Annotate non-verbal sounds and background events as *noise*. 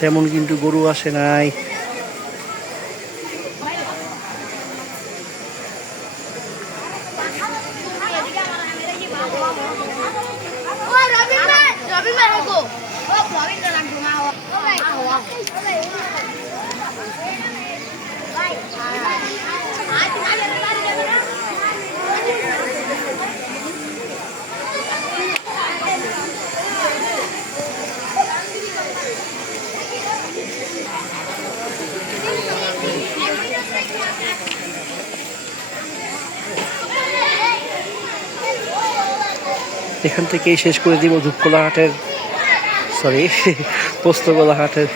তেমন কিন্তু গরু আসে নাই। এখান থেকেই শেষ করে দিব ধূপকোলা হাটের সরি *laughs* পোস্তগোলা হাটের